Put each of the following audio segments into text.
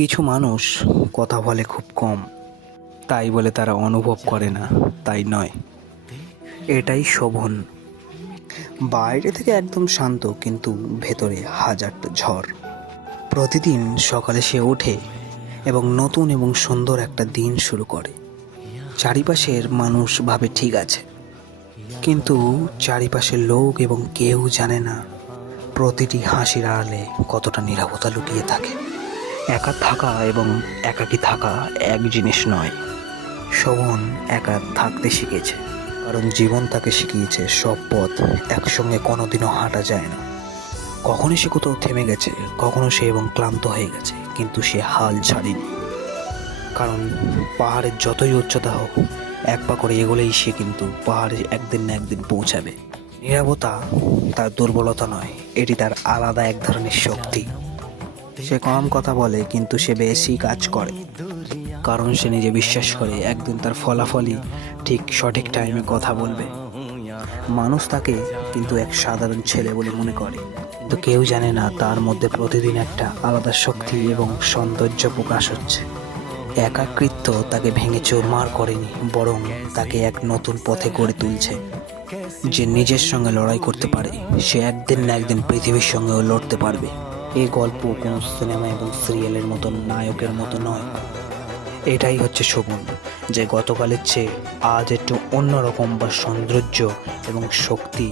কিছু মানুষ কথা বলে খুব কম, তাই বলে তারা অনুভব করে না তাই নয়। এটাই শোভন। বাইরে থেকে একদম শান্ত, কিন্তু ভেতরে হাজারটা ঝড়। প্রতিদিন সকালে সে ওঠে এবং নতুন এবং সুন্দর একটা দিন শুরু করে। চারিপাশের মানুষ ভাবে ঠিক আছে, কিন্তু চারিপাশের লোক এবং কেউ জানে না প্রতিটি হাসির আড়ালে কতটা নীরবতা লুকিয়ে থাকে। একা থাকা এবং একাকী থাকা এক জিনিস নয়। শোভন একা থাকতে শিখেছে, কারণ জীবন তাকে শিখিয়েছে সব পথ একসঙ্গে কোনোদিনও হাঁটা যায় না। কখনো সে কোথাও থেমে গেছে, কখনো সে এবং ক্লান্ত হয়ে গেছে, কিন্তু সে হাল ছাড়েনি। কারণ পাহাড়ের যতই উচ্চতা হোক, এক পা করে এগোলেই সে কিন্তু পাহাড়ে একদিন না একদিন পৌঁছাবে। নীরবতা তার দুর্বলতা নয়, এটি তার আলাদা এক ধরনের শক্তি। সে কম কথা বলে, কিন্তু সে বেশি কাজ করে, কারণ সে নিজে বিশ্বাস করে একদিন তার ফলাফলই ঠিক সঠিক টাইমে কথা বলবে। মানুষ তাকে কিন্তু এক সাধারণ ছেলে বলে মনে করে, কিন্তু কেউ জানে না তার মধ্যে প্রতিদিন একটা আলাদা শক্তি এবং সৌন্দর্য প্রকাশ হচ্ছে। একাকৃত্ব তাকে ভেঙে চুরমার করেনি, বরং তাকে এক নতুন পথে গড়ে তুলছে। যে নিজের সঙ্গে লড়াই করতে পারে, সে একদিন না একদিন পৃথিবীর সঙ্গেও লড়তে পারবে। এই গল্প কোনো সিনেমা এবং সিরিয়ালের মতো নায়কের মতো নয়। এটাই হচ্ছে শোভন, যে গতকালের চেয়ে আজ একটু অন্যরকম বা সৌন্দর্য এবং শক্তি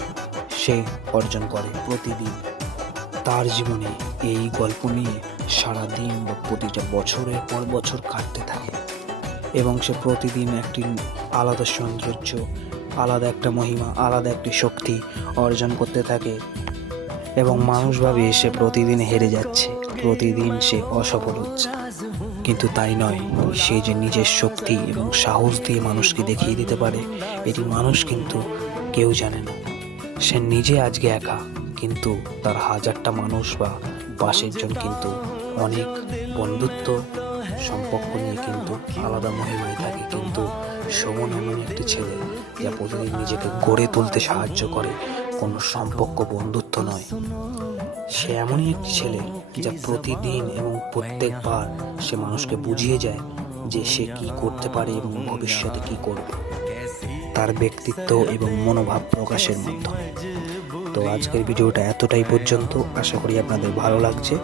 সে অর্জন করে প্রতিদিন। তার জীবনে এই গল্প নিয়ে সারাদিন বা প্রতিটা বছরের পর বছর কাটতে থাকে, এবং সে প্রতিদিন একটি আলাদা সৌন্দর্য, আলাদা একটা মহিমা, আলাদা একটি শক্তি অর্জন করতে থাকে। এবং মানুষ ভাবে সে প্রতিদিন হেরে যাচ্ছে, প্রতিদিন সে অসফল হচ্ছে, কিন্তু তাই নয়। সে যে নিজের শক্তি এবং সাহস দিয়ে মানুষকে দেখিয়ে দিতে পারে, এটি মানুষ কিন্তু কেউ জানে না। সে নিজে আজকে একা, কিন্তু তার হাজারটা মানুষ বা পাশের জন কিন্তু অনেক বন্ধুত্ব সম্পর্ক নিয়ে কিন্তু আলাদা মহিমায় থাকে। কিন্তু শোভন এমন একটি ছেলে যা প্রতিদিন নিজেকে গড়ে তুলতে সাহায্য করে, কোনো সম্পর্ক বন্ধুত্ব নয়। সে এমনই একটি ছেলে যা প্রতিদিন এবং প্রত্যেকবার সে মানুষকে বুঝিয়ে যায় যে সে কি করতে পারে এবং ভবিষ্যতে কি করবে, তার ব্যক্তিত্ব এবং মনোভাব প্রকাশের মাধ্যমে। তো আজকের ভিডিওটা এতটাই পর্যন্ত। আশা করি আপনাদের ভালো লাগছে।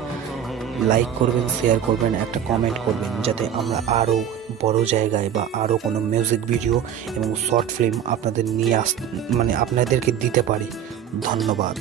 লাইক করবেন, শেয়ার করবেন, একটা কমেন্ট করবেন, যাতে আমরা আরও বড় জায়গায় বা আরও কোনো মিউজিক ভিডিও এবং শর্ট ফিল্ম আপনাদের নিয়ে আপনাদেরকে দিতে পারি। ধন্যবাদ।